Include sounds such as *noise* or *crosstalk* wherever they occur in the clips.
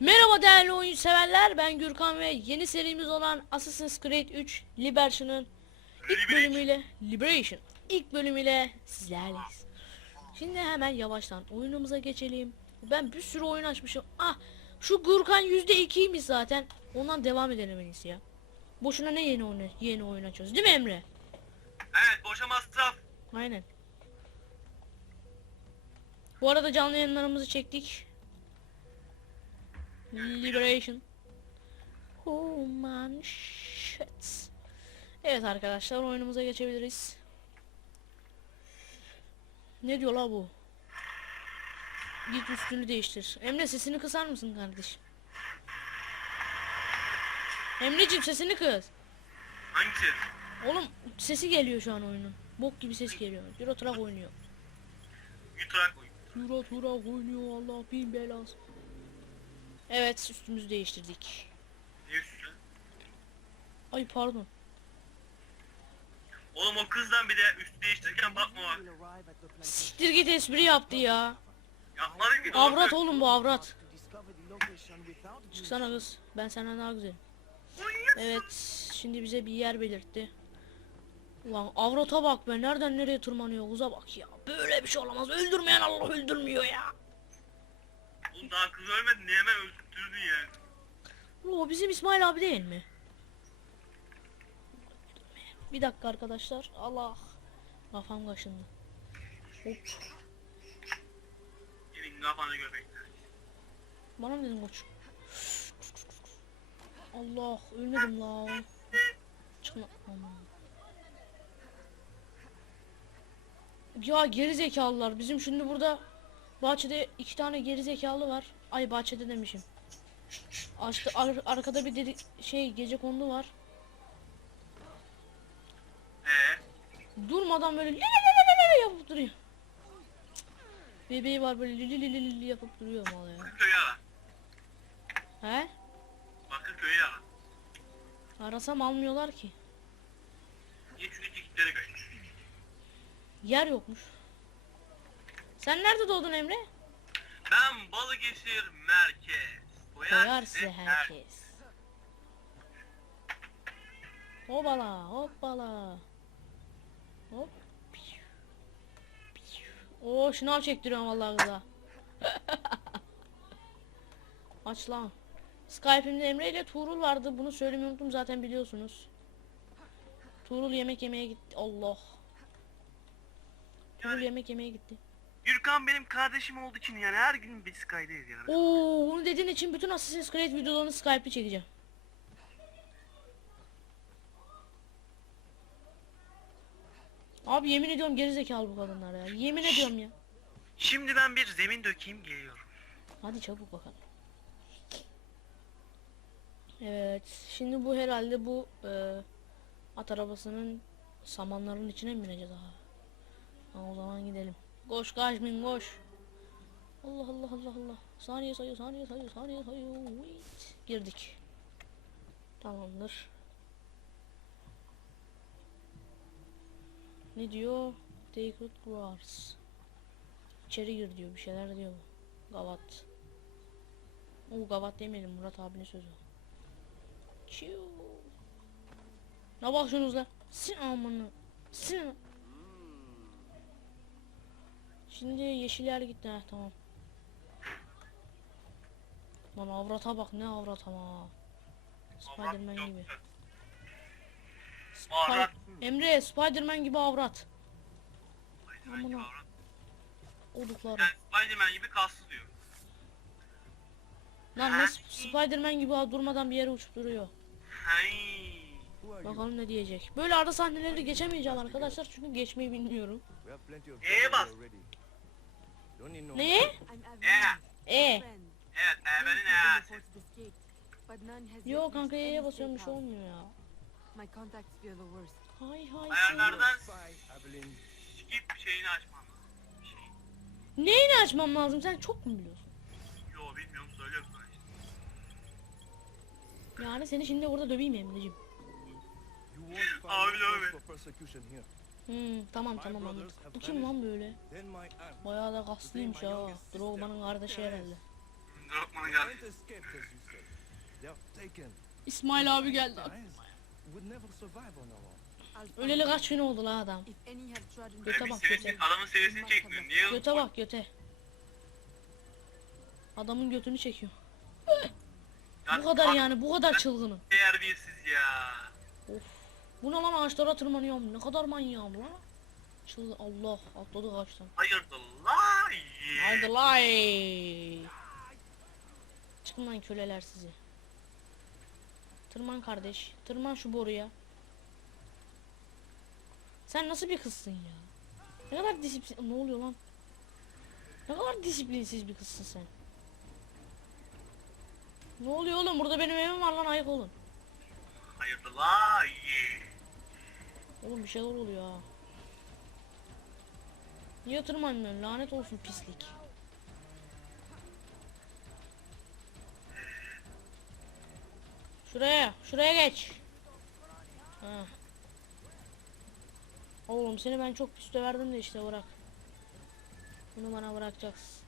Merhaba değerli oyun severler. Ben Gürkan ve yeni serimiz olan Assassin's Creed 3 Liberation'ın ilk bölümüyle Liberation ilk bölümüyle sizlerleyiz. Şimdi hemen yavaştan oyunumuza geçelim. Ben bir sürü oyun açmışım. Ah şu Gürkan %2'ymiş zaten. Ondan devam edelim en iyisi ya. Boşuna ne yeni oyun, yeni oyun açıyoruz değil mi Emre? Evet boşa masraf. Aynen. Bu arada canlı yayınlarımızı çektik. Liberation. Human shit. Evet arkadaşlar oyunumuza geçebiliriz. Ne diyor la bu? Git üstünü değiştir. Emre sesini kısar mısın kardeşim? Emreciğim sesini kıs. Hangisi? Oğlum sesi geliyor şu an oyunun. Bok gibi ses geliyor. Euro Truck oynuyor. Yutarak oyun. Euro Truck oynuyor Allah bin belası. Evet üstümüzü değiştirdik. Ne üstü? Ay pardon. Oğlum o kızdan bir de üstü değiştirirken bakma bak. Siktir git espri yaptı ya. Yapmadım ki. Avrat oğlum bu avrat. Çıksana kız. Ben senden daha güzelim. Evet şimdi bize bir yer belirtti. Ulan avrata bak be nereden nereye tırmanıyor uza bak ya. Böyle bir şey olamaz. Öldürmeyen Allah öldürmüyor ya. Oğlum daha kız ölmedi niye hemen öldürdün ya? O bizim İsmail abi değil mi? Bir dakika arkadaşlar. Allah. Kafam kaşındı. Hop. Senin kafanı göbekler. Bana mı dedin koç? Allah ölmedim la. Çıkma. Ya geri zekalılar. Bizim şimdi burada bahçede iki tane geri zekalı var. Ay bahçede demişim. Açtı ar- arkada bir dedi şey gece kondu var. Ee, Durmadan böyle li yapıp duruyor. Bebeği var böyle li li li yapıp duruyor mal ya. Bakırköy'ü ara. He? Bakırköy'ü ara. Arasam almıyorlar ki. Niye çünkü köy. Yer yokmuş. Sen nerede doğdun Emre? Ben Balıkesir merkez. Koyar, Koyar size size her. herkes. Hoppala hoppala. Hop. Oo şınav çektiriyorum vallahi kıza. *laughs* Aç lan. Skype'imde Emre ile Tuğrul vardı. Bunu söylemeyi unuttum zaten biliyorsunuz. Tuğrul yemek yemeye gitti. Allah. Tuğrul yemek yemeye gitti. Gürkan benim kardeşim olduğu için yani her gün biz kaydayız yani. Oo, onu dediğin için bütün Assassin's Creed videolarını Skype'li çekeceğim. Abi yemin ediyorum gerizekalı bu kadınlar ya. Yemin ediyorum ya. Şimdi ben bir zemin dökeyim geliyorum. Hadi çabuk bakalım. Evet, şimdi bu herhalde bu e, at arabasının samanların içine mi bineceğiz? Ha, o zaman gidelim. Koş Kaşmin koş. Allah Allah Allah Allah. Saniye sayıyor, saniye sayıyor, saniye sayıyor. Wait. Girdik. Tamamdır. Ne diyor? Take root guards. İçeri gir diyor, bir şeyler diyor. Gavat. O gavat demeyelim Murat abinin sözü. Çiu. Ne bakıyorsunuz lan? Sin amına. Sin. Şimdi yeşil yer gitti ha tamam. Lan avrata bak ne avrat ama. Spiderman gibi. Avrat. Emre Spiderman gibi avrat. Spiderman gibi Amına. avrat. Odukları. Yani Spiderman gibi kaslı diyor. Lan ne Sp- Spiderman gibi durmadan bir yere uçup duruyor. Hay. Bakalım ne diyecek. Böyle ara sahneleri geçemeyeceğim arkadaşlar çünkü geçmeyi bilmiyorum. E'ye bas. Neye? E. E. Evet e benim e. Yo kanka E'ye basıyorum bir şey olmuyor ya. Hay hay. Ayarlardan skip şeyini açmam lazım. Şey. Neyini açmam lazım sen çok mu biliyorsun? Yo bilmiyorum söylüyorum sana işte. Yani seni şimdi orada döveyim Emre'cim. Abi, abi. Hmm, tamam tamam anladım. Bu kim lan böyle? Bayağı da kaslıymış ha. Drogba'nın kardeşi herhalde. Geldi. Say. They're taken. İsmail abi geldi. Öleli kaç gün oldu la adam. Göte bak, göte. adamın seviyesini çekmiyor. Niye? Göte bak göte. Adamın götünü çekiyor. Bu kadar yani bu kadar çılgınım. Terbiyesiz ya. Bu ne lan ağaçlara tırmanıyorum. Ne kadar manyağım lan. Çılgın Allah atladı ağaçtan. Hayırdır lan? Haydi lay. Çıkın lan köleler sizi. Tırman kardeş. Tırman şu boruya. Sen nasıl bir kızsın ya? Ne kadar disiplin... Ne oluyor lan? Ne kadar disiplinsiz bir kızsın sen. Ne oluyor oğlum? Burada benim evim var lan ayık olun. Hayırdır lan? Oğlum bir şeyler oluyor ha. Niye tırmanmıyorsun? Lanet olsun pislik. Şuraya, şuraya geç. Ha. Oğlum seni ben çok pis verdim de işte bırak. Bunu bana bırakacaksın.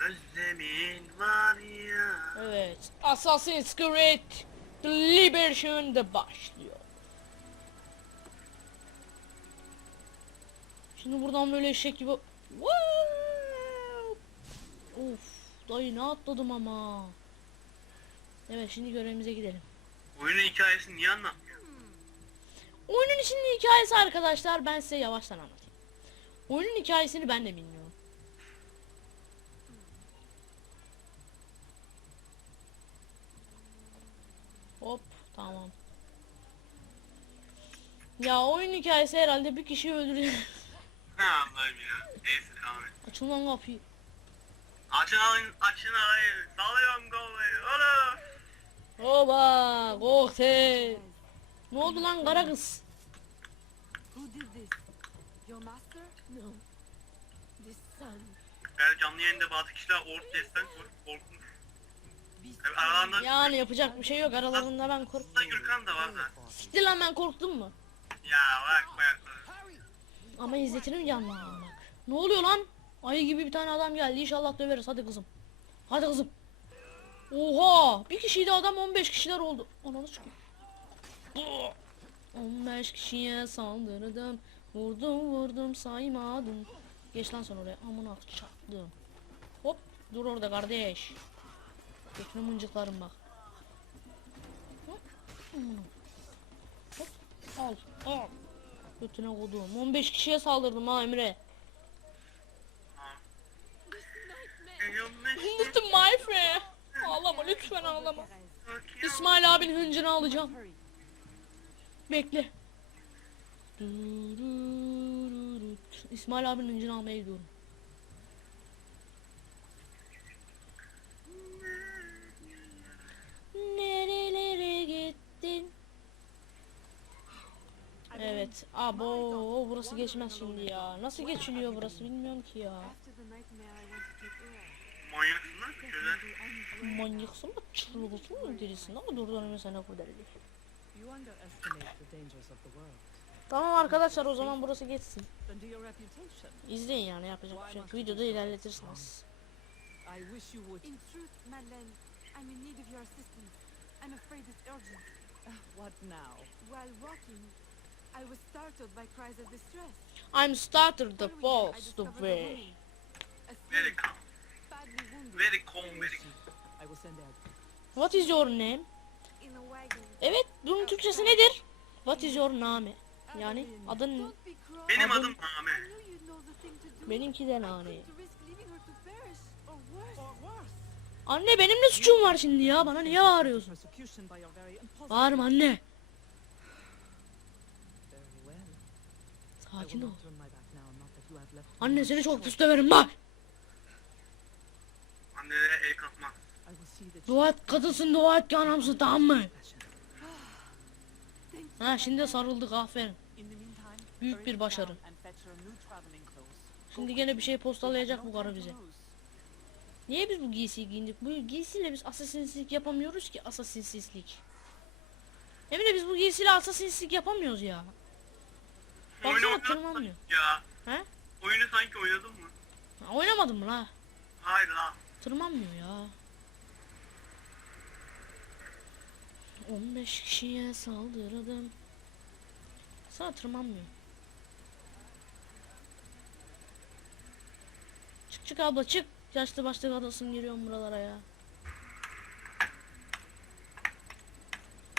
Özlemin var ya. Evet. Assassin's Creed Liberation da başlıyor. Şimdi buradan böyle eşek gibi... Wow! Of, dayı ne atladım ama. Evet şimdi görevimize gidelim. Oyunun hikayesini niye anlatmıyor? Oyunun içinde hikayesi arkadaşlar ben size yavaştan anlatayım. Oyunun hikayesini ben de bilmiyorum. Hop tamam. Ya oyun hikayesi herhalde bir kişiyi öldürüyor. Ha Allah'ım ya. Neyse devam et. Açın lan kapıyı. Açın alın, açın alın. Dalıyorum kovayı. Oğlum. Oba, kokteyl. Ne oldu lan kara kız? Who did this? Your master? No. This son. Eğer canlı yayında bazı kişiler Ork Des'ten kork- korkmuş. Beast. Tabii aralarında Yani yapacak bir şey yok aralarında ben kork. aslında Gürkan da var da. Siktir lan ben korktum mu? Ya bak bak. Ama izletirim canlı bak. Ne oluyor lan? Ayı gibi bir tane adam geldi. İnşallah döveriz. Hadi kızım. Hadi kızım. Oha! Bir kişiydi adam 15 kişiler oldu. Ananı çıkıyor. 15 kişiye saldırdım. Vurdum vurdum saymadım. Geç lan sen oraya. Amına çaktım. Hop. Dur orada kardeş. Götünü mıncıklarım bak. Hop. Amına. Al. Al. Götüne koduğum. 15 kişiye saldırdım ha Emre. Unuttum my friend. Ağlama lütfen ağlama. İsmail abinin hıncını alacağım. Bekle. İsmail abinin hıncını almaya gidiyorum. Evet. Abo burası geçmez şimdi ya. Nasıl geçiliyor burası bilmiyorum ki ya. Manyaksın lan köle. The unbreak. Manyaksın mı? Çılgısın mı delisin ama dur dönme sana bu deli. You underestimate the dangers of the world. Tamam arkadaşlar o zaman burası geçsin. İzleyin yani yapacak bir şey yok. Videoda ilerletirsiniz. I wish you would. In truth, Madeleine, I'm in need of your assistance. I'm afraid it's urgent. What now? While walking, I was startled by cries of distress. I'm started the falls the way. Very calm. Very calm. Very see. I will send help. What is your name? in a wagon. Evet bunun Türkçesi nedir? What is your name? Yani adın. Benim Adım- do. benimki de nane. Anne benim ne suçum var şimdi ya? Bana niye bağırıyorsun? Bağırma anne. Left. me Anne seni çok pis döverim bak. Annelere el that Dua et kadınsın dua et ki anamsın tamam mı? *sighs* Ha şimdi sarıldık aferin. Büyük bir başarı. Şimdi gene bir şey postalayacak bu karı bize. Niye biz bu giysiyi giyindik? Bu giysiyle biz asasinsizlik yapamıyoruz ki asasinsizlik. Emine biz bu giysiyle asasinsizlik yapamıyoruz ya. Oyunu Baksana oynadın tırmanmıyor. Ya. He? Oyunu sanki oynadın mı? Ha, Oynamadım mı la? Hayır lan. Tırmanmıyor ya. 15 kişiye saldırdım. Sana tırmanmıyor. Çık çık abla çık. Yaşlı başlı kadınsın giriyorum buralara ya.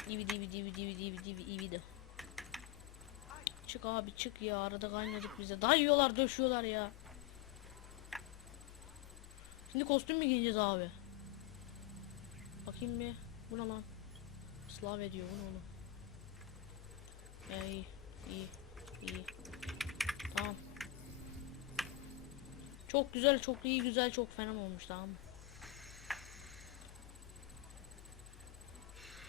İvi divi divi divi divi divi ivi de. Çık abi çık ya arada kaynadık bize. Dayıyorlar döşüyorlar ya. Şimdi kostüm mü giyeceğiz abi? Bakayım bir. Bu ne lan? Slav ediyor bu ne oğlum? Ya iyi. iyi, iyi. Tamam. Çok güzel, çok iyi, güzel, çok fena olmuş tamam?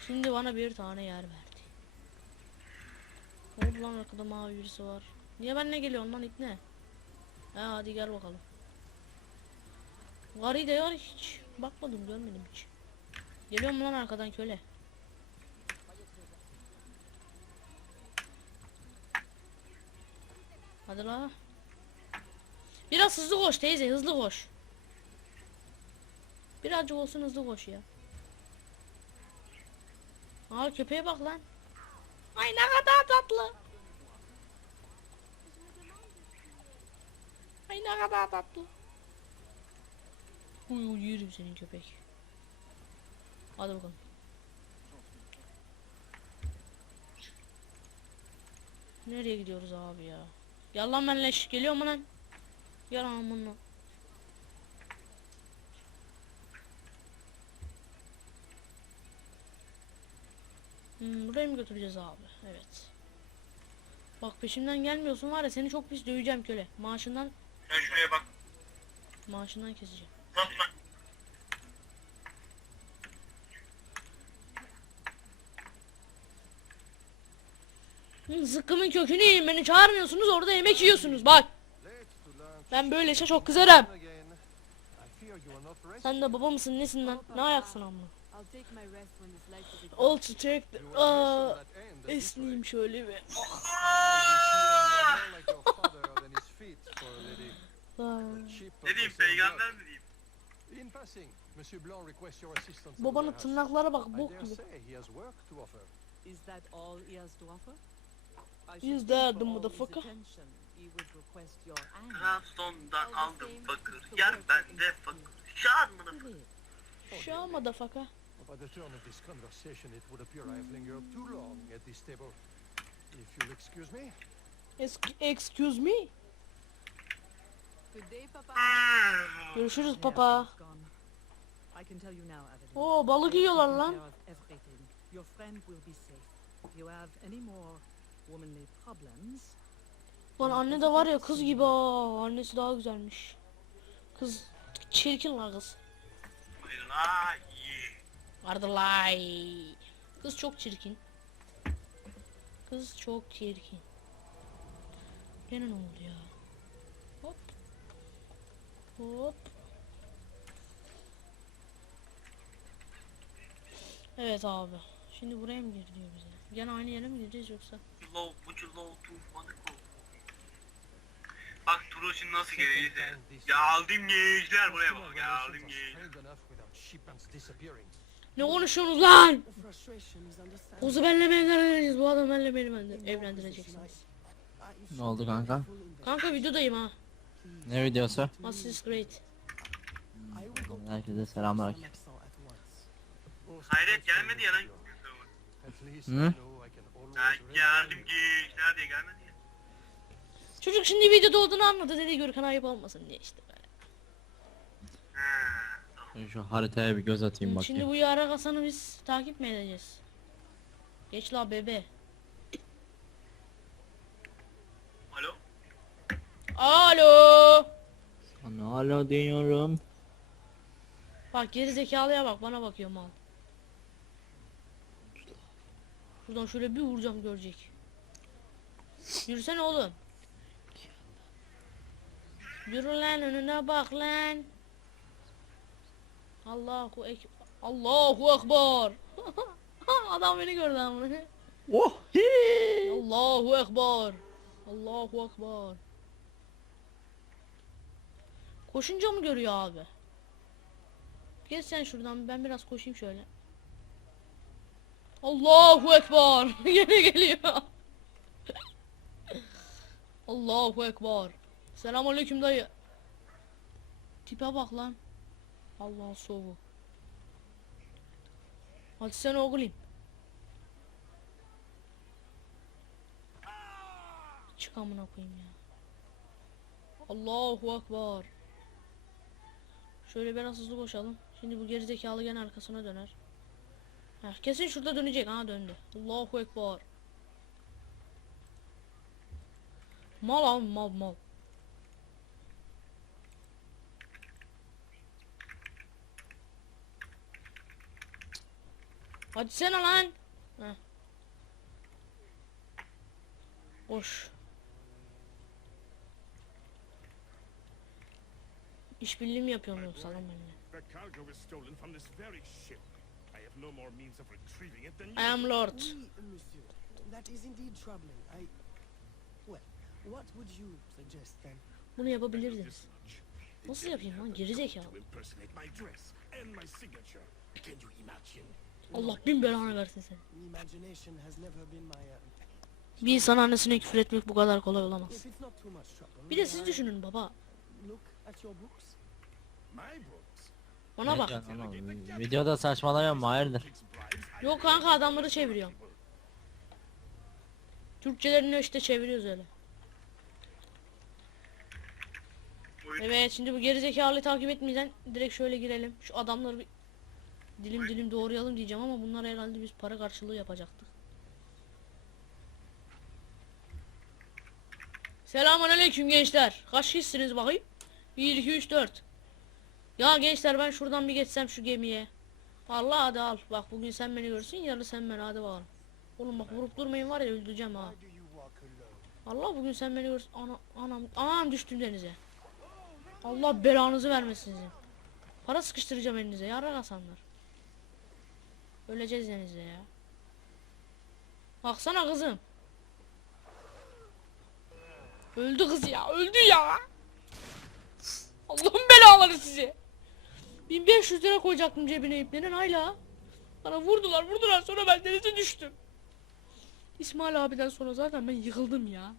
Şimdi bana bir tane yer verdi. Ne oldu lan arkada mavi birisi var. Niye ben ne geliyorum lan ipne? Ha hadi gel bakalım. Gari de ya hiç bakmadım görmedim hiç. Geliyor mu lan arkadan köle? Hadi la. Biraz hızlı koş teyze hızlı koş. Birazcık olsun hızlı koş ya. Aa köpeğe bak lan. Ay ne kadar tatlı. Ay ne kadar tatlı. Uy uy yerim senin köpek. Hadi bakalım. Nereye gidiyoruz abi ya? Gel lan benimle şş, geliyor mu lan? Gel amına. Hmm, buraya mı götüreceğiz abi? Evet. Bak peşimden gelmiyorsun var ya seni çok pis döveceğim köle. Maaşından Sen şuraya bak. maaşından keseceğim. Hı, Zıkkımın kökünü yiyin beni çağırmıyorsunuz orada yemek yiyorsunuz bak. Ben böyle işe çok kızarım. Sen de baba mısın nesin lan? Ne ayaksın amma? I'll take my rest when this light is exhausted. All to take the... You were Aa, esneyim şöyle bir. Ne diyeyim peygamber mi diyeyim? In passing, Monsieur Blanc requests your assistance. at the Babanın tırnaklara bak I bok dare gibi. say he has work to offer. Is that all he has to offer? I Is should that the motherfucker? attention, He would request your hand. Trabzon'dan aldım fakir. Yer bende fakir. Şad mı da Really? Şu an motherfucker. By the turn of this conversation, it would appear I have lingered too long at this table. If you'll excuse me, Ex- excuse me. Good day, Papa. Görüşürüz papa. I can tell you now, Adeline. Oo balık yiyorlar lan. Your friend will be safe. If you have any more womanly problems, Lan anne de var ya kız gibi aa. Annesi daha güzelmiş. Kız çirkin la kız. Buyurun ay. Vardı lay. Kız çok çirkin. Kız çok çirkin. Gene ne oldu ya? Hop. Hop. Evet abi. Şimdi buraya mı gir diyor bize? Gene aynı yere mi gireceğiz yoksa? Low, bucu low, tufanı. Bak Turo şimdi nasıl geliyor Geldim gençler buraya bak. Geldim gençler. Ne konuşuyorsunuz lan? Kuzu benle mi evlendireceğiz? Bu adam benle beni evlendir- evlendireceksiniz. Ne oldu kanka? Kanka videodayım ha. Ne videosu? Assassin's Creed. Herkese selamlar. Most Hayret gelmedi ya lan. Hı? Ha, geldim gençler diye gelmedi ya. Çocuk şimdi videoda olduğunu anladı dedi Gürkan ayıp olmasın diye işte. böyle. Ha, Ben Şu haritaya bir göz atayım Şimdi bakayım. bu yara kasanı biz takip mi edeceğiz? Geç la bebe. Alo? Alo. Sana alo diyorum. Bak geri zekalıya bak bana bakıyor mal. Şuradan şöyle bir vuracağım görecek. Yürüsene oğlum. Yürü lan önüne bak lan. Allahu ek Allahu ekber. *laughs* Adam beni gördü ama. Oh! hii! Allahu ekber. Allahu ekber. Koşunca mı görüyor abi? Geç sen şuradan ben biraz koşayım şöyle. Allahu Ekber. *laughs* Gene geliyor. Allahu Ekber. Selamünaleyküm dayı. Tipe bak lan. Allah soğuk. Hadi sen oğlum. Çık amına koyayım ya. Allahu Ekber. Şöyle biraz hızlı koşalım. Şimdi bu gerizekalı gene arkasına döner. Heh, kesin şurada dönecek. Ha döndü. Allahu Ekber. Mal abi mal mal. Hadi sen lan. Heh. Boş. İşbirliği mi yapıyorsun yoksa lan benimle? The cargo was stolen from this very ship. I have no more means of retrieving it than I you. am Lord. Oui, monsieur. That is indeed troubling. I. Well, what would you suggest then? Bunu. The Nasıl yapayım lan gerizekalı. Allah bin belanı versin seni. Bir insan annesine küfür etmek bu kadar kolay olamaz. Bir de siz düşünün baba. Ona bak. Videoda saçmalamıyorum? Hayırdır? Yok kanka adamları çeviriyor. Türkçelerini işte çeviriyoruz öyle. Evet şimdi bu gerizekalıyı takip etmeyeceksin. Direkt şöyle girelim. Şu adamları bir dilim dilim doğrayalım diyeceğim ama bunlar herhalde biz para karşılığı yapacaktık. Selamun aleyküm gençler. Kaç kişisiniz bakayım? 1 2 3 4. Ya gençler ben şuradan bir geçsem şu gemiye. Allah hadi al. Bak bugün sen beni görsün yarın sen beni hadi bakalım. Oğlum bak vurup durmayın var ya öldüreceğim ha. Allah bugün sen beni görsün. Ana, anam, anam düştüm denize. Allah belanızı vermesin sizin. Para sıkıştıracağım elinize yarar hasanlar. Öleceğiz denize ya. Baksana kızım. Öldü kız ya öldü ya. Allah'ın belaları sizi. 1500 lira koyacaktım cebine iplerin hala. Bana vurdular vurdular sonra ben denize düştüm. İsmail abiden sonra zaten ben yıkıldım ya.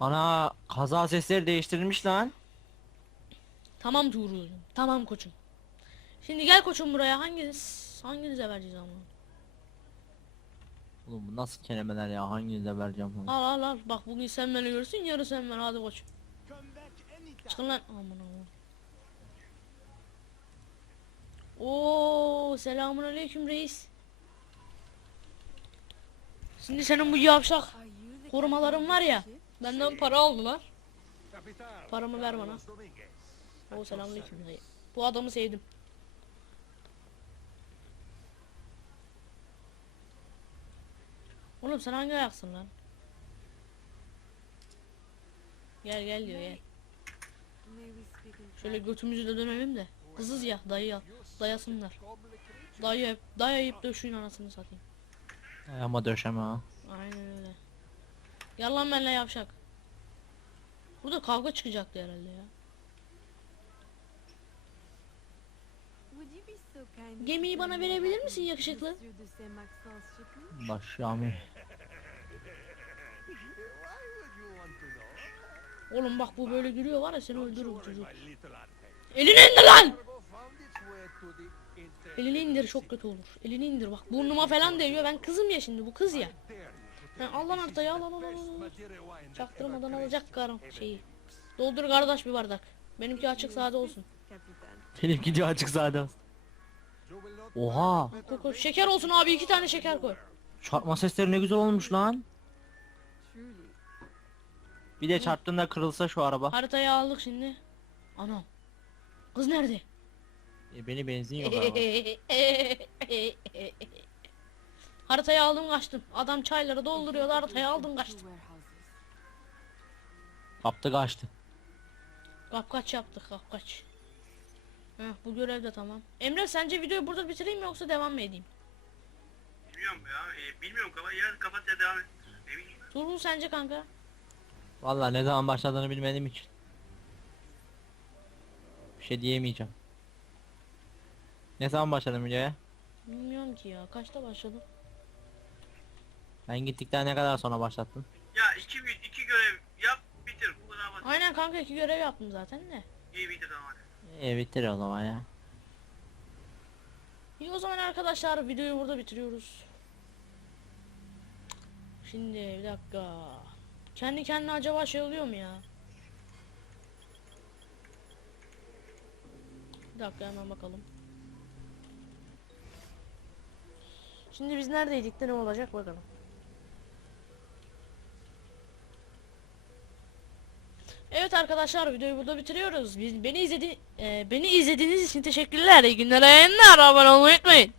Ana kaza sesleri değiştirilmiş lan. Tamam Tuğrul'cum. Tamam koçum. Şimdi gel koçum buraya. Hanginiz hanginize vereceğiz ama? Oğlum bu nasıl kelimeler ya? Hanginize vereceğim bunu? Al al al. Bak bugün sen beni görsün yarın sen beni. Hadi koçum. Çıkın lan. Aman aman. Oo selamun aleyküm reis. Şimdi senin bu yavşak korumaların var ya. Benden para aldılar. Paramı ver bana. Oo selamünaleyküm. Bu adamı sevdim. Oğlum sen hangi ayaksın lan? Gel gel diyor gel. Şöyle götümüzü de dönelim de. Kızız ya dayı ya. Dayasınlar. Dayı dayayıp döşüğün anasını satayım. Ama döşeme ha. Aynen öyle. Gel lan benimle yavşak. Burada kavga çıkacaktı herhalde ya. Gemiyi bana verebilir misin yakışıklı? Baş. Oğlum bak bu böyle gülüyor var ya seni öldürür çocuk. Elini indir lan! Elini indir çok kötü olur. Elini indir bak burnuma falan değiyor. Ben kızım ya şimdi bu kız ya. Ha, al lan haritayı al al al al. Çaktırmadan alacak karım şeyi. Doldur kardeş bir bardak. Benimki açık sade olsun. Capitan. Benim gidiyor açık zaten. Oha. Koy, koy. Şeker olsun abi iki tane şeker koy. Çarpma sesleri ne güzel olmuş lan. Bir de çarptığında kırılsa şu araba. Haritayı aldık şimdi. Anam. Kız nerede? E, beni benzin yok araba. *laughs* Haritayı aldım kaçtım. Adam çayları dolduruyordu haritayı aldım kaçtım. Kaptı kaçtı. Kapkaç yaptık kapkaç. Heh, bu görev de tamam. Emre sence videoyu burada bitireyim mi yoksa devam mı edeyim? Bilmiyorum ya. E, bilmiyorum kapat ya kapat ya devam et. Ne bileyim. Sence kanka? Vallahi ne zaman başladığını bilmediğim için. Bir şey diyemeyeceğim. Ne zaman başladın videoya? Bilmiyorum ki ya. Kaçta başladım? Ben gittikten ne kadar sonra başlattın? Ya iki, iki görev yap bitir. Bu kadar basit. Aynen kanka iki görev yaptım zaten de. İyi bitir tamam hadi. E bitir o zaman ya. İyi o zaman arkadaşlar videoyu burada bitiriyoruz. Şimdi bir dakika. Kendi kendine acaba şey oluyor mu ya? Bir dakika hemen bakalım. Şimdi biz neredeydik de ne olacak bakalım. Evet arkadaşlar videoyu burada bitiriyoruz. Biz beni izledi e, beni izlediğiniz için teşekkürler. İyi günler, yayınlar. Abone olmayı unutmayın.